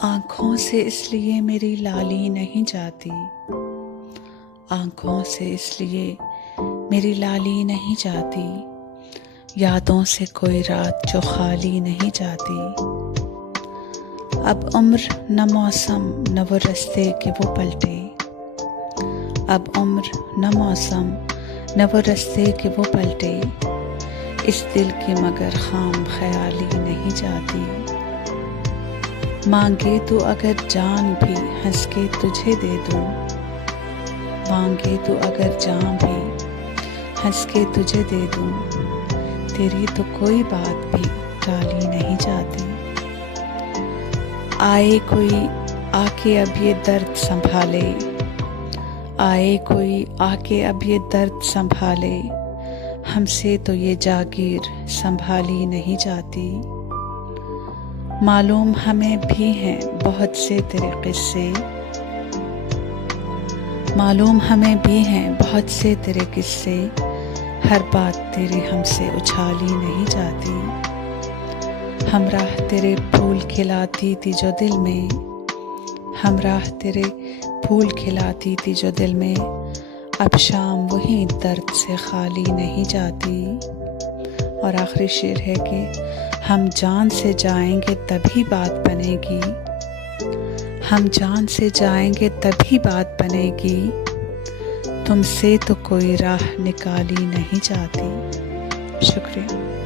आँखों से इसलिए मेरी लाली नहीं जाती, आँखों से इसलिए मेरी लाली नहीं जाती, यादों से कोई रात जो खाली नहीं जाती। अब उम्र न मौसम न वो रास्ते के वो पलटे, अब उम्र न मौसम न वो रास्ते के वो पलटे, इस दिल की मगर खाम ख्याली नहीं जाती। मांगे तो अगर जान भी हंस के तुझे दे दूं, मांगे तो अगर जान भी हंस के तुझे दे दूं, तेरी तो कोई बात भी टाली नहीं जाती। आए कोई आके अब ये दर्द संभाले, आए कोई आके अब ये दर्द संभाले, हमसे तो ये जागीर संभाली नहीं जाती। मालूम हमें भी हैं बहुत से तेरे किस्से, मालूम हमें भी हैं बहुत से तेरे किस्से, हर बात तेरी हमसे उछाली नहीं जाती। हमराह तेरे फूल खिलाती थी जो दिल में, हमराह तेरे फूल खिलाती थी जो दिल में, अब शाम वही दर्द से खाली नहीं जाती। और आखिरी शेर है कि हम जान से जाएंगे तभी बात बनेगी, हम जान से जाएंगे तभी बात बनेगी, तुमसे तो कोई राह निकाली नहीं जाती। शुक्रिया।